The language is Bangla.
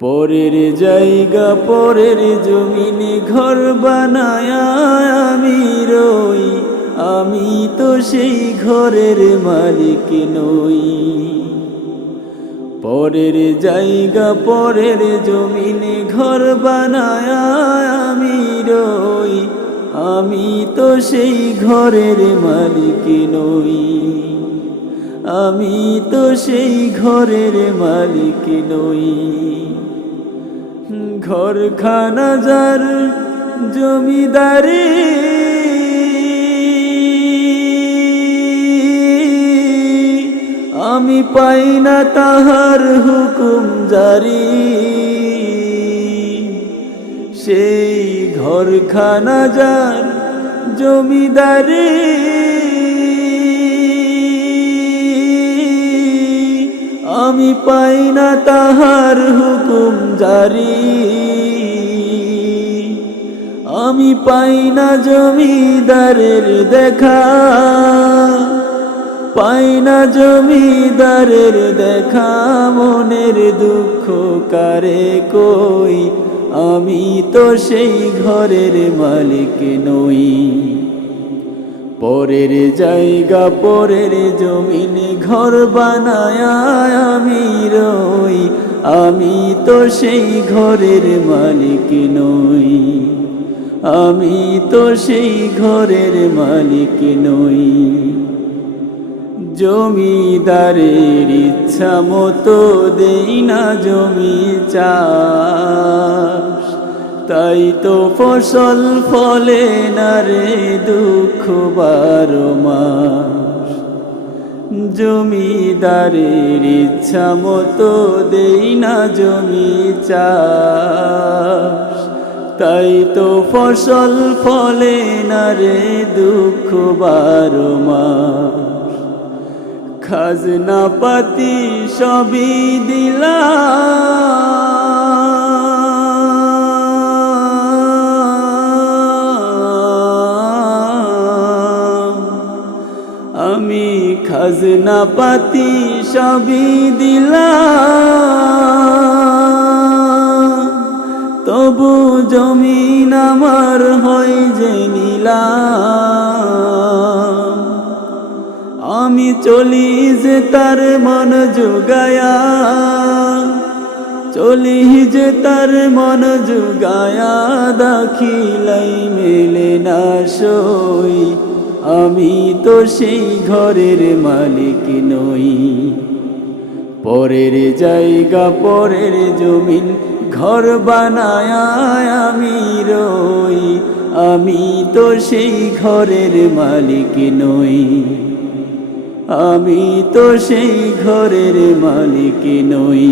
পরের জায়গা পরের জমিনে ঘর বানায় আমি রই, আমি তো সেই ঘরের মালিক নই। পরের জায়গা পরের জমিনে ঘর বানায় আমি রই, আমি তো সেই ঘরের মালিক নই। আমি তো সেই ঘরের মালিক নই। ঘরখানা যার জমিদারি, আমি পাই না তাহার হুকুম জারি। সেই ঘরখানা যার জমিদারি, আমি পাই না তাহার হুকুম জারি। আমি পাই না জমিদারের দেখা, পাই না জমিদারের দেখা। মনের দুঃখ কারে কই, আমি তো সেই ঘরের মালিক নই। পরের জায়গা পরের জমিনে ঘর বানায় আমি রই, আমি তো সেই ঘরের মালিক নই। আমি তো সেই ঘরের মালিক নই। জমিদারের ইচ্ছা মতো দেই না জমি চাষ, তাই তো ফসল ফলে না রে দুঃখ 12 মাস। জমিদারের ইচ্ছা মতো দেই না জমি চাষ, তাই তো ফসল ফলে না রে দুঃখ 12 মাস। খাজনা পাতি সবই দিলাম, আমি খাজনা পাতি সবই দিলাম। তবু জমিন আমার হয় যে নিলাম। আমি চলি যে তার মন জুগায়া, চলি যে তার মন জুগায়া। দাখিলাই মেলে না সই, আমি তো সেই ঘরের মালিক নই। পরের জায়গা পরের জমিন ঘর বানায় আমি রই, আমি তো সেই ঘরের মালিক নই। আমি তো সেই ঘরের মালিক নই।